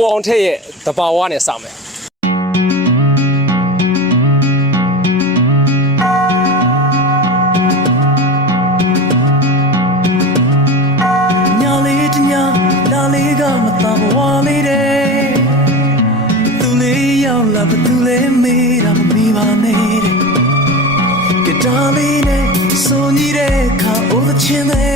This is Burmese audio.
ကိုအောင်ထက်ရဲ့တဘာဝနဲ့စမယ်ညာလေးတညာလာလေးကမသာဘဝလေးတဲ့သူလေးရောက်လာဘသူလေးမေးတာမမေးပါနဲ့တဲ့ကတားလေးနဲ့ဆိုညီတဲ့ခါအိုးသချင်းတဲ့